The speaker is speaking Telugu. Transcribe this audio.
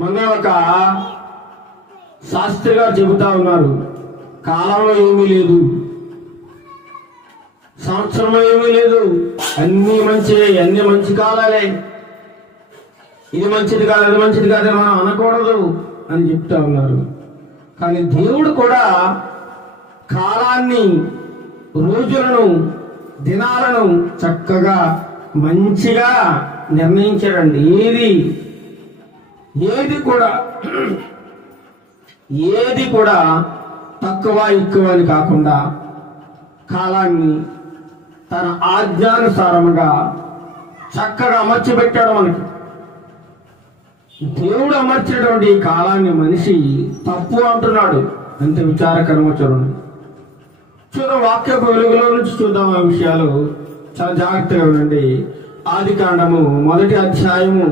మొన్న ఒక శాస్త్రి గారు చెబుతా ఉన్నారు, కాలంలో ఏమీ లేదు, సంవత్సరంలో ఏమీ లేదు, అన్ని మంచివే, అన్ని మంచి కాలాలే, ఇది మంచిది కాదు అది మంచిది కాదు మనం అనకూడదు అని చెప్తా ఉన్నారు. కానీ దేవుడు కూడా కాలాన్ని, రోజులను, దినాలను చక్కగా మంచిగా నిర్ణయించాడండి. ఏది కూడా తక్కువ ఎక్కువ అని కాకుండా కాలాన్ని తన ఆజ్ఞానుసారముగా చక్కగా అమర్చిపెట్టాడు. మనకి దేవుడు అమర్చినటువంటి ఈ కాలాన్ని మనిషి తప్పు అంటున్నాడు. ఎంత విచారకరమో చూడండి. వాక్యపు వెలుగులో నుంచి చూద్దాం ఆ విషయాలు. చాలా జాగ్రత్తగా ఉండండి. ఆదికాండము మొదటి అధ్యాయము